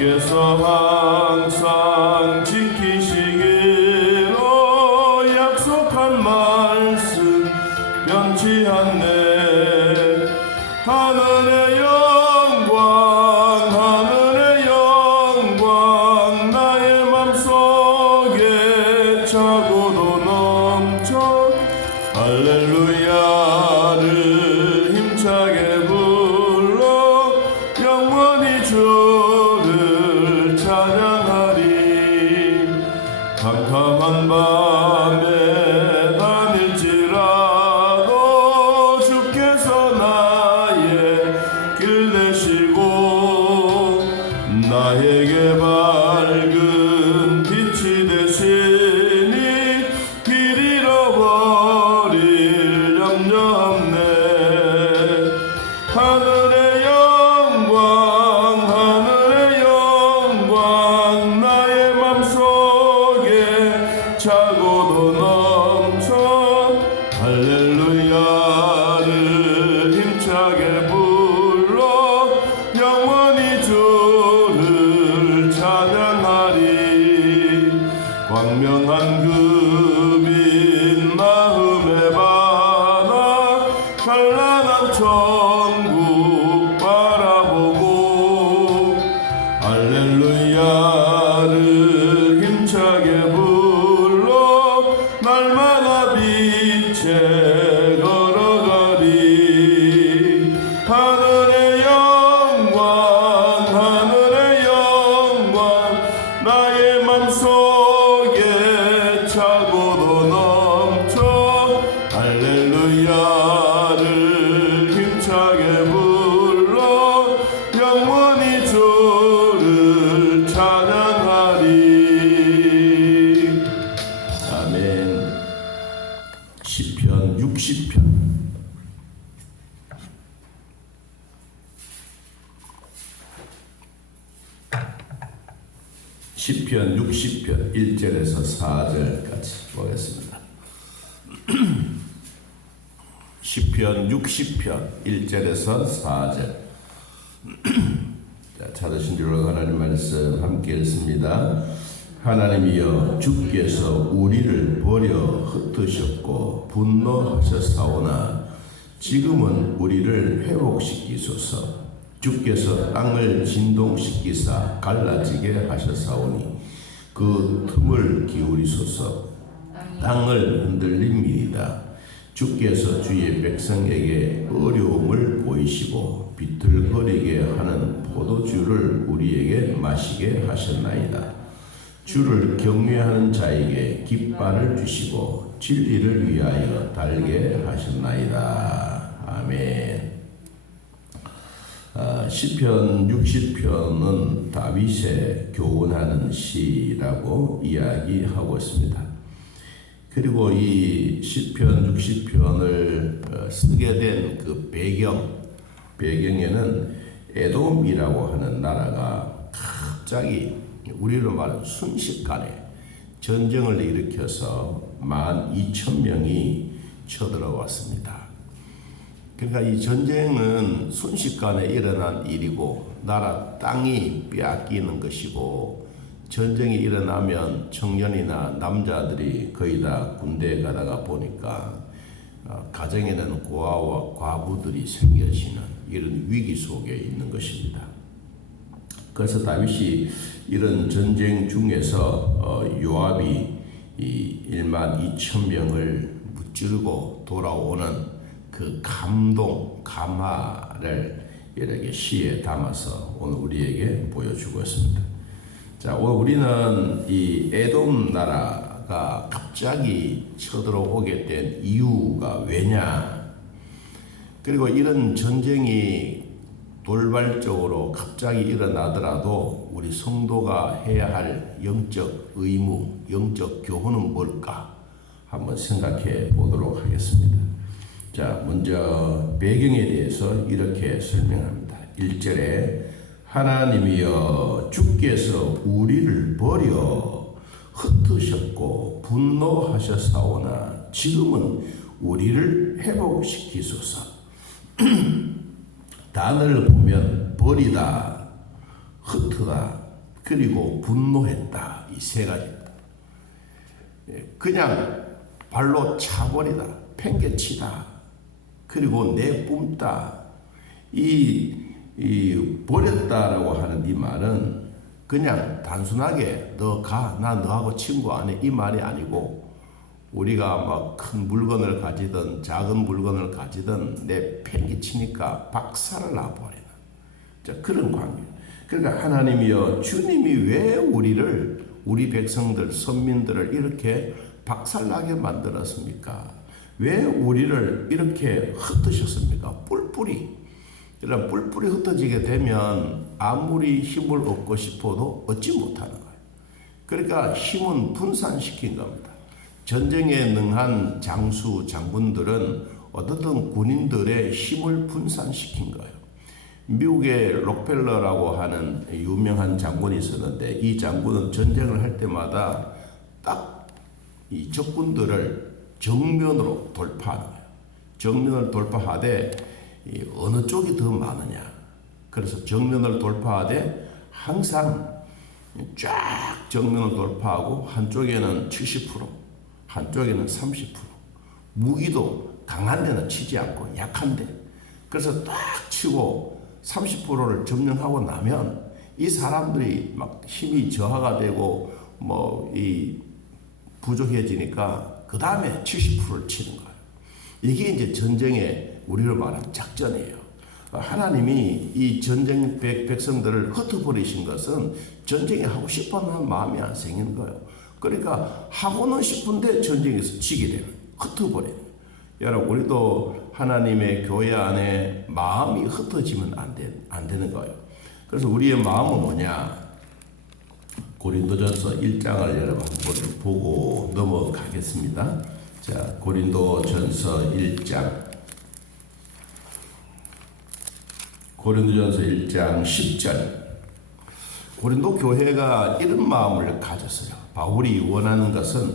주께서 항상 영원히 주를 찬양하리. 광명 넘쳐 60편 1절에서 4절 자, 찾으신 줄로 하나님 말씀 함께 읽습니다. 하나님이여 주께서 우리를 버려 흩으셨고 분노하셨사오나 지금은 우리를 회복시키소서 주께서 땅을 진동시키사 갈라지게 하셨사오니 그 틈을 기울이소서 땅을 흔들림이이다. 주께서 주의 백성에게 어려움을 보이시고 비틀거리게 하는 포도주를 우리에게 마시게 하셨나이다. 주를 경외하는 자에게 깃발을 주시고 진리를 위하여 달게 하셨나이다. 아멘. 아, 시편 60편은 다윗의 교훈하는 시라고 이야기하고 있습니다. 그리고 이 시편 60편을 어, 쓰게 된 그 배경 배경에는 에돔이라고 하는 나라가 갑자기 우리로 말하면 순식간에 전쟁을 일으켜서 만 2천 명이 쳐들어왔습니다. 그러니까 이 전쟁은 순식간에 일어난 일이고 나라 땅이 빼앗기는 것이고 전쟁이 일어나면 청년이나 남자들이 거의 다 군대에 가다가 보니까 어, 가정에는 고아와 과부들이 생겨지는 이런 위기 속에 있는 것입니다. 그래서 다윗이 이런 전쟁 중에서 어, 요압이 이 1만 2천 명을 무찌르고 돌아오는 그 감동, 감화를 이렇게 시에 담아서 오늘 우리에게 보여주고 있습니다. 자, 우리는 이 에돔 나라가 갑자기 쳐들어오게 된 이유가 왜냐? 그리고 이런 전쟁이 돌발적으로 갑자기 일어나더라도 우리 성도가 해야 할 영적 의무, 영적 교훈은 뭘까? 한번 생각해 보도록 하겠습니다. 자, 먼저 배경에 대해서 이렇게 설명합니다. 1절에 하나님이여 주께서 우리를 버려 흩으셨고 분노하셨사오나 지금은 우리를 회복시키소서. 단어를 보면 버리다, 흩트다, 그리고 분노했다 이 세 가지입니다. 예, 그냥 발로 차버리다, 팽개치다, 그리고 내뿜다. 이, 이 버렸다라고 하는 이 말은 그냥 단순하게 너 가, 나 너하고 친구 안 해. 이 말이 아니고 우리가 막 큰 물건을 가지든 작은 물건을 가지든 내 팽개치니까 박살을 나버리는 자, 그런 관계. 그러니까 하나님이여 주님이 왜 우리를 우리 백성들 선민들을 이렇게 박살나게 만들었습니까? 왜 우리를 이렇게 흩으셨습니까? 뿔뿔이. 그럼 뿔뿔이 흩어지게 되면 아무리 힘을 얻고 싶어도 얻지 못하는 거예요. 그러니까 힘은 분산시킨 겁니다. 전쟁에 능한 장수 장군들은 어떻든 군인들의 힘을 분산시킨 거예요. 미국의 록펠러라고 하는 유명한 장군이 있었는데 이 장군은 전쟁을 할 때마다 딱 이 적군들을 정면으로 돌파하는 거예요. 정면을 돌파하되 이 어느 쪽이 더 많으냐. 그래서 정면을 돌파하되 항상 쫙 정면을 돌파하고 한쪽에는 70%, 한쪽에는 30%. 무기도 강한 데는 치지 않고 약한 데. 그래서 딱 치고 30%를 점령하고 나면 이 사람들이 막 힘이 저하가 되고 뭐 이 부족해지니까 그 다음에 70%를 치는 거예요. 이게 이제 전쟁의 우리를 말하는 작전이에요. 하나님이 이 전쟁 백, 백성들을 흩어버리신 것은 전쟁에 하고 싶어 하는 마음이 안 생기는 거예요. 그러니까 하고는 싶은데 전쟁에서 지게 되는, 흩어버리는. 여러분, 우리도 하나님의 교회 안에 마음이 흩어지면 안, 되, 안 되는 거예요. 그래서 우리의 마음은 뭐냐? 고린도전서 1장을 여러분 보고 넘어가겠습니다. 자, 고린도전서 1장. 고린도전서 1장 10절. 고린도 교회가 이런 마음을 가졌어요. 바울이 원하는 것은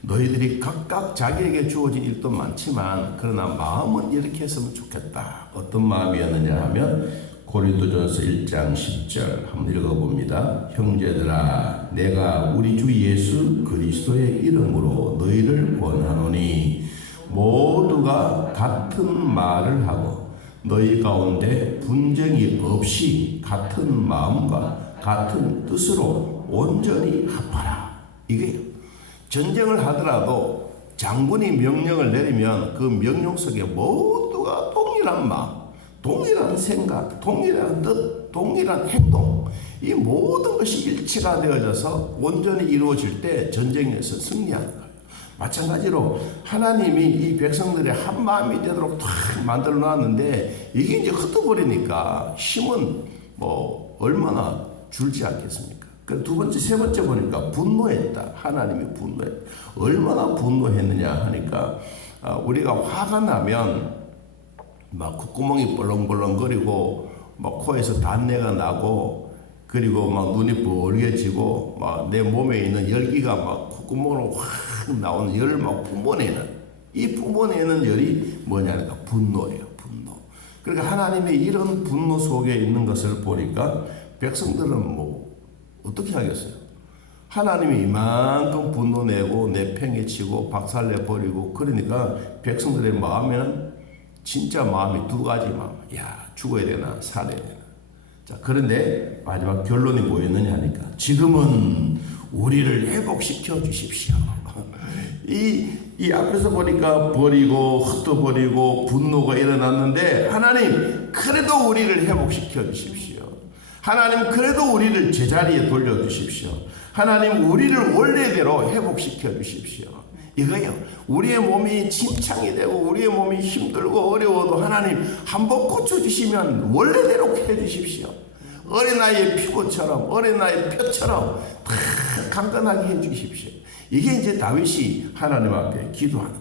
너희들이 각각 자기에게 주어진 일도 많지만 그러나 마음은 이렇게 했으면 좋겠다. 어떤 마음이었느냐 하면 고린도전서 1장 10절 한번 읽어봅니다. 형제들아 내가 우리 주 예수 그리스도의 이름으로 너희를 권하노니 모두가 같은 말을 하고 너희 가운데 분쟁이 없이 같은 마음과 같은 뜻으로 온전히 합하라. 이게 전쟁을 하더라도 장군이 명령을 내리면 그 명령 속에 모두가 동일한 마음 동일한 생각, 동일한 뜻, 동일한 행동, 이 모든 것이 일치가 되어져서 온전히 이루어질 때 전쟁에서 거예요. 마찬가지로 하나님이 이 백성들의 한 마음이 되도록 탁 만들어 놨는데 이게 이제 흩어버리니까 힘은 뭐 얼마나 줄지 않겠습니까? 그두 번째, 세 번째 보니까 분노했다. 하나님이 분노했다. 얼마나 분노했느냐 하니까 아, 우리가 화가 나면 막 콧구멍이 벌렁벌렁거리고 막 코에서 단내가 나고 그리고 막 눈이 벌게지고 막 내 몸에 있는 열기가 막 콧구멍으로 확 나오는 열을 막 뿜어내는 이 뿜어내는 열이 뭐냐니까 분노예요 분노 그러니까 하나님이 이런 분노 속에 있는 것을 보니까 백성들은 뭐 어떻게 하겠어요 하나님이 이만큼 분노 내고 내팽개치고 박살내 버리고 그러니까 백성들의 마음에는 진짜 마음이 두 가지 마음. 야, 죽어야 되나, 살아야 되나. 자, 그런데 마지막 결론이 뭐였느냐 하니까 지금은 우리를 회복시켜 주십시오. 이, 이 앞에서 보니까 버리고 흩어버리고 분노가 일어났는데 하나님 그래도 우리를 회복시켜 주십시오. 하나님 그래도 우리를 제자리에 돌려 주십시오. 하나님 우리를 원래대로 회복시켜 주십시오. 이거요. 우리의 몸이 진창이 되고 우리의 몸이 힘들고 어려워도 하나님 한번 고쳐주시면 원래대로 해주십시오. 어린 아이의 피부처럼 어린 아이의 뼈처럼 다 강건하게 해주십시오. 이게 이제 다윗이 하나님 앞에 기도하는.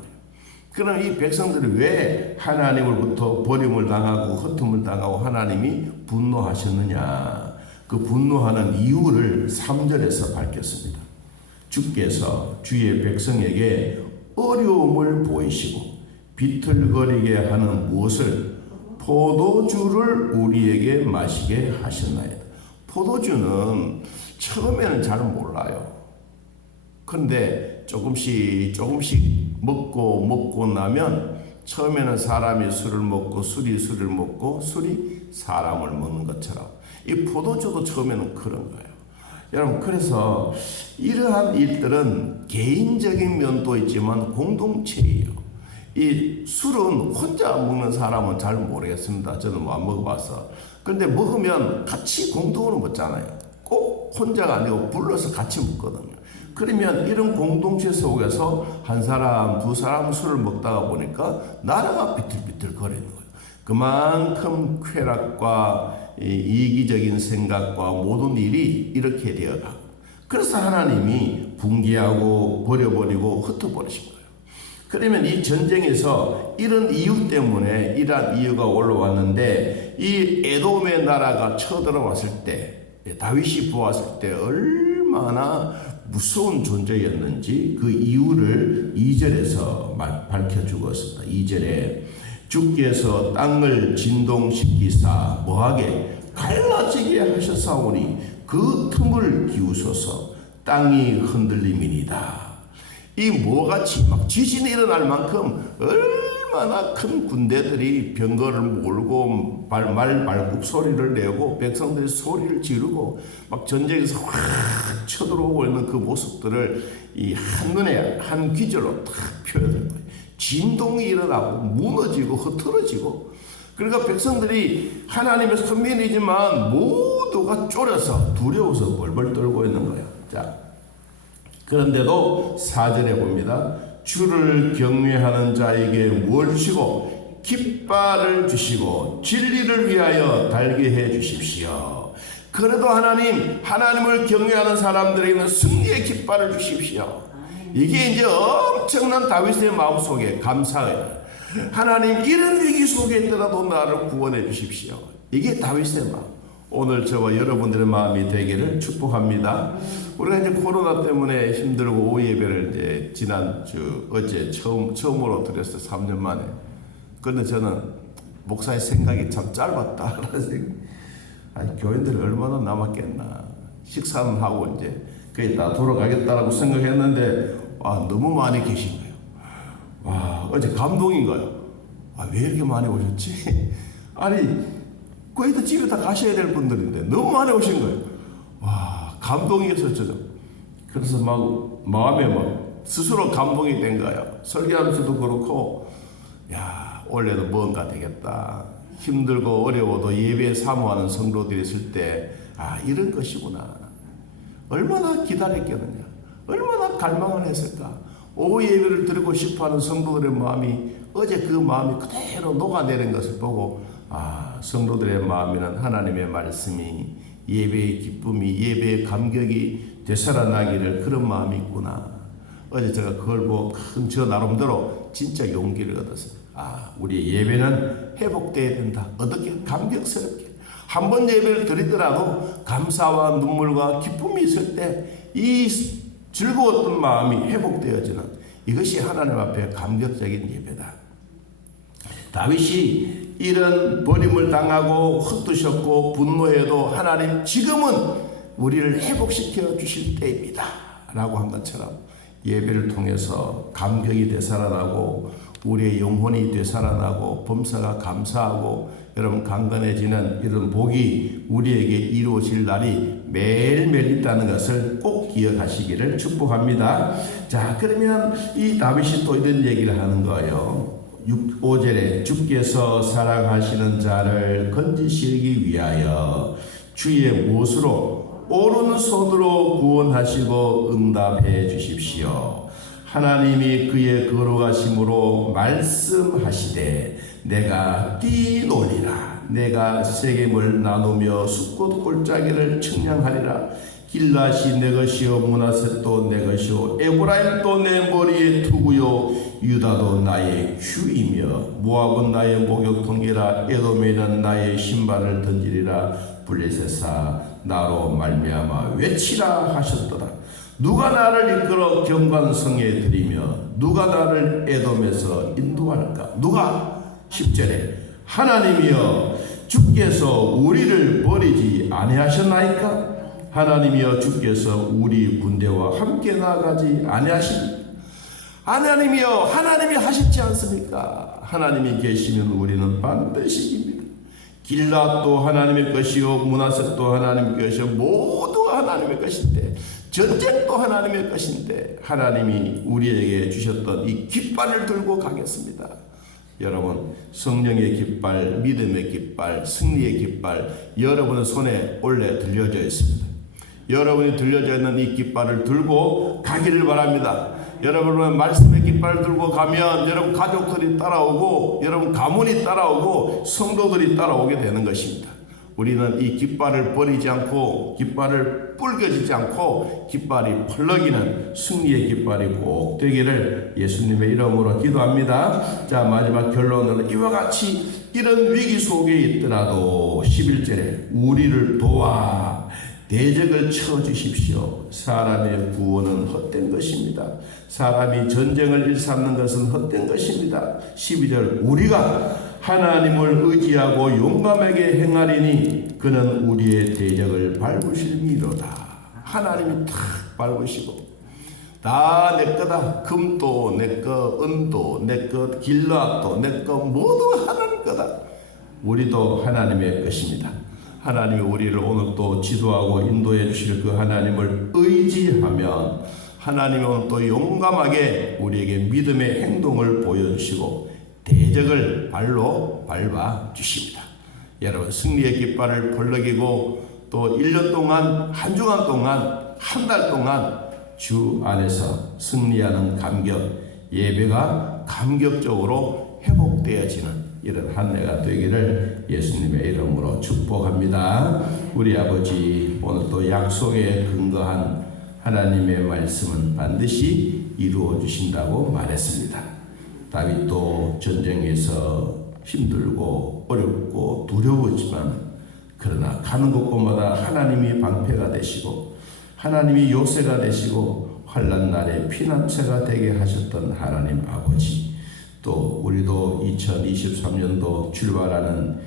그럼 이 백성들이 왜 하나님으로부터 버림을 당하고 흩음을 당하고 하나님이 분노하셨느냐. 그 분노하는 이유를 3절에서 밝혔습니다. 주께서 주의 백성에게 어려움을 보이시고 비틀거리게 하는 무엇을 포도주를 우리에게 마시게 하셨나이다. 포도주는 처음에는 잘 몰라요. 그런데 조금씩 조금씩 먹고 먹고 나면 처음에는 사람이 술을 먹고 술이 술을 먹고 술이 사람을 먹는 것처럼 이 포도주도 처음에는 그런 거예요. 여러분 그래서 이러한 일들은 개인적인 면도 있지만 공동체예요. 이 술은 혼자 먹는 사람은 잘 모르겠습니다. 저는 뭐 안 먹어봐서. 그런데 먹으면 같이 공동으로 먹잖아요. 꼭 혼자가 아니고 불러서 같이 먹거든요. 그러면 이런 공동체 속에서 한 사람, 두 사람 술을 먹다가 보니까 나라가 비틀비틀 거리는 거예요. 그만큼 쾌락과 이 이기적인 생각과 모든 일이 이렇게 되어가고 그래서 하나님이 붕괴하고 버려버리고 흩어버리신 거예요. 그러면 이 전쟁에서 이런 이유 때문에 이러한 이유가 올라왔는데 이 에돔의 나라가 쳐들어왔을 때 다윗이 보았을 때 얼마나 무서운 존재였는지 그 이유를 2절에서 밝혀 주었습니다. 2절에 주께서 땅을 진동시키사 뭐하게 갈라지게 하셨사오니 그 틈을 비우소서 땅이 흔들림이니이다. 이 뭐같이 막 지진이 일어날 만큼 얼마나 큰 군대들이 병거를 몰고 말, 말 발굽 소리를 내고 백성들이 소리를 지르고 막 전쟁에서 확 쳐들어오고 있는 그 모습들을 이 한눈에 한 귀절로 딱 표현한 거예요. 진동이 일어나고 무너지고 흩어지고 그러니까 백성들이 하나님의 선민이지만 모두가 쫄여서 두려워서 벌벌 떨고 있는 거예요. 자, 그런데도 사절에 봅니다. 주를 경외하는 자에게 뭘 주시고 깃발을 주시고 진리를 위하여 달게 해 주십시오. 그래도 하나님, 하나님을 경외하는 사람들에게는 승리의 깃발을 주십시오. 이게 이제 엄청난 다윗의 마음속에 감사예요. 하나님 이런 위기 속에 있더라도 나를 구원해 주십시오. 이게 다윗의 마음. 오늘 저와 여러분들의 마음이 되기를 축복합니다. 우리가 이제 코로나 때문에 힘들고 오후 예배를 이제 지난 주 어제 처음 처음으로 드렸어요. 3년 만에. 그런데 저는 목사의 생각이 참 짧았다라는 생각. 아니 교인들이 얼마나 남았겠나. 식사는 하고 이제 거의 다 돌아가겠다라고 생각했는데 아 너무 많이 계신 거예요. 와 어제 감동인 거예요. 아 왜 이렇게 많이 오셨지? 아니 거의 다 집에 다 가셔야 될 분들인데 너무 많이 오신 거예요. 와 감동이었어요 저는. 그래서 막 마음에 막 스스로 감동이 된 거예요. 설교하면서도 그렇고 야 올해도 뭔가 되겠다. 힘들고 어려워도 예배 사모하는 성도들이 있을 때 아 이런 것이구나. 얼마나 기다렸겠느냐. 얼마나 갈망을 했을까. 오후 예배를 드리고 싶어하는 성도들의 마음이 어제 그 마음이 그대로 녹아내린 것을 보고 아 성도들의 마음에는 하나님의 말씀이 예배의 기쁨이 예배의 감격이 되살아나기를 그런 마음이 있구나. 어제 제가 그걸 보고 큰 저 나름대로 진짜 용기를 얻었어요. 아 우리 예배는 회복돼야 된다. 어떻게 감격스럽게 한 번 예배를 드리더라도 감사와 눈물과 기쁨이 있을 때이 즐거웠던 마음이 회복되어지는 이것이 하나님 앞에 감격적인 예배다. 다윗이 이런 버림을 당하고 흩으셨고 분노해도 하나님 지금은 우리를 회복시켜 주실 때입니다. 라고 한 것처럼 예배를 통해서 감격이 되살아나고 우리의 영혼이 되살아나고 범사가 감사하고 여러분 강건해지는 이런 복이 우리에게 이루어질 날이 매일매일 있다는 것을 꼭 기억하시기를 축복합니다. 자, 그러면 이 다윗이 또 이런 얘기를 하는 거예요. 6, 5절에 주께서 사랑하시는 자를 건지시기 위하여 주의 못으로 오른 손으로 구원하시고 응답해 주십시오. 하나님이 그의 거룩하심으로 말씀하시되 내가 뛰놀리라 내가 세겜을 나누며 숲꽃 골짜기를 측량하리라. 길라시 내 것이요 문하셋도 내 것이요 에브라임도 내 머리에 투구요 유다도 나의 휴이며 모압은 나의 목욕통이라 에돔에는 나의 신발을 던지리라. 블레셋아 나로 말미암아 외치라 하셨도다. 누가 나를 이끌어 경관성에 들이며 누가 나를 에돔에서 인도할까? 누가? 10절에 하나님이여 주께서 우리를 버리지 아니하셨나이까? 하나님이여 주께서 우리 군대와 함께 나가지 아니하십니까? 하나님이여 하나님이 하셨지 않습니까? 하나님이 계시면 우리는 반드시 이깁니다. 길라도 하나님의 것이요 문하셋도 하나님의 것이요 모두 하나님의 것인데 전쟁도 하나님의 것인데 하나님이 우리에게 주셨던 이 깃발을 들고 가겠습니다. 여러분 성령의 깃발, 믿음의 깃발, 승리의 깃발 여러분의 손에 올려 들려져 있습니다. 여러분이 들려져 있는 이 깃발을 들고 가기를 바랍니다. 여러분은 말씀의 깃발을 들고 가면 여러분 가족들이 따라오고 여러분 가문이 따라오고 성도들이 따라오게 되는 것입니다. 우리는 이 깃발을 버리지 않고 깃발을 뿔겨지지 않고 깃발이 펄럭이는 승리의 깃발이 꼭 되기를 예수님의 이름으로 기도합니다. 자 마지막 결론은 이와 같이 이런 위기 속에 있더라도 11절에 우리를 도와 대적을 쳐 주십시오. 사람의 구원은 헛된 것입니다. 사람이 전쟁을 일삼는 것은 헛된 것입니다. 12절 우리가 하나님을 의지하고 용감하게 행하리니 그는 우리의 대적을 밟으실미로다. 하나님이 탁 밟으시고 다 내 거다. 금도 내 거, 은도 내 거, 길라도 내 거, 모두 하나님 거다. 우리도 하나님의 것입니다. 하나님이 우리를 오늘 또 지도하고 인도해 주실 그 하나님을 의지하면 하나님은 또 용감하게 우리에게 믿음의 행동을 보여주시고 대적을 발로 밟아 주십니다. 여러분 승리의 깃발을 벌럭이고 또 1년 동안 한 주간 동안 한 달 동안 주 안에서 승리하는 감격 예배가 감격적으로 회복되어지는 이런 한 해가 되기를 예수님의 이름으로 축복합니다. 우리 아버지 오늘 또 약속에 근거한 하나님의 말씀은 반드시 이루어 주신다고 말했습니다. 다윗도 전쟁에서 힘들고 어렵고 두려웠지만 그러나 가는 곳곳마다 하나님이 방패가 되시고 하나님이 요새가 되시고 환란 날에 피난처가 되게 하셨던 하나님 아버지 또 우리도 2023년도 출발하는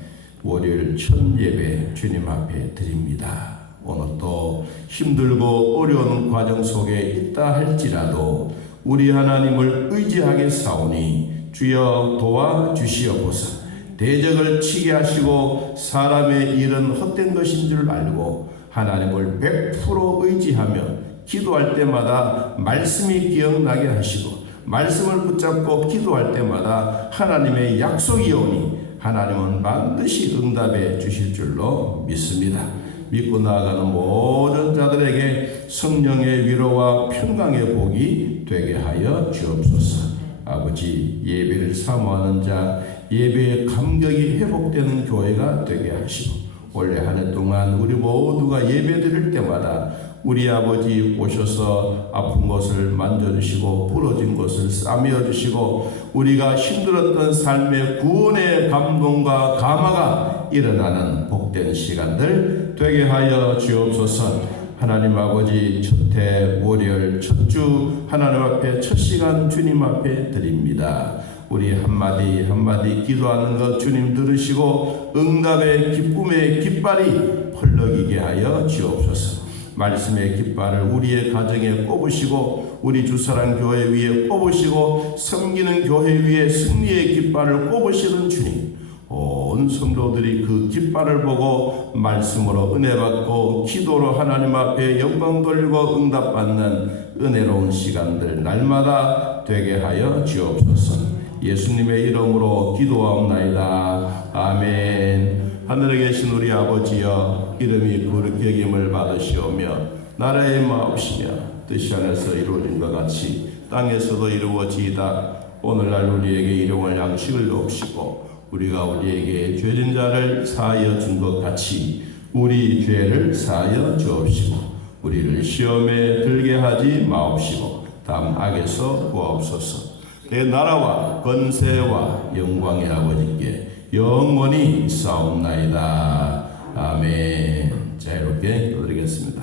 월요일 첫 예배 주님 앞에 드립니다. 오늘 또 힘들고 어려운 과정 속에 있다 할지라도 우리 하나님을 의지하게 싸우니 주여 도와 주시옵소서. 대적을 치게 하시고 사람의 일은 헛된 것인 줄 알고 하나님을 100% 의지하며 기도할 때마다 말씀이 기억나게 하시고 말씀을 붙잡고 기도할 때마다 하나님의 약속이 오니 하나님은 반드시 응답해 주실 줄로 믿습니다. 믿고 나아가는 모든 자들에게 성령의 위로와 평강의 복이 되게 하여 주옵소서. 아버지 예배를 사모하는 자 예배의 감격이 회복되는 교회가 되게 하시고 올해 한 해 동안 우리 모두가 예배 드릴 때마다 우리 아버지 오셔서 아픈 것을 만져주시고 부러진 것을 싸매어 주시고 우리가 힘들었던 삶의 구원의 감동과 감화가 일어나는 복된 시간들 되게 하여 주옵소서. 하나님 아버지 첫해 월요일 첫 주 하나님 앞에 첫 시간 주님 앞에 드립니다. 우리 한마디 한마디 기도하는 것 주님 들으시고 응답의 기쁨의 깃발이 펄럭이게 하여 주옵소서. 말씀의 깃발을 우리의 가정에 꼽으시고 우리 주사랑 교회 위에 꼽으시고 섬기는 교회 위에 승리의 깃발을 꼽으시는 주님. 온 성도들이 그 깃발을 보고 말씀으로 은혜 받고 기도로 하나님 앞에 영광 돌리고 응답받는 은혜로운 시간들 날마다 되게 하여 주옵소서. 예수님의 이름으로 기도하옵나이다. 아멘. 하늘에 계신 우리 아버지여 이름이 거룩히 여김을 받으시오며 나라의 마옵시며 뜻이 안에서 이루어진 것 같이 땅에서도 이루어지이다. 오늘날 우리에게 일용할 양식을 주옵시고 우리가 우리에게 죄진 자를 사하여 준 것 같이 우리 죄를 사하여 주옵시고 우리를 시험에 들게 하지 마옵시고 다음 악에서 구하옵소서. 내 나라와 건세와 영광의 아버지께 영원히 싸움나이다. 아멘. 자 이렇게 드리겠습니다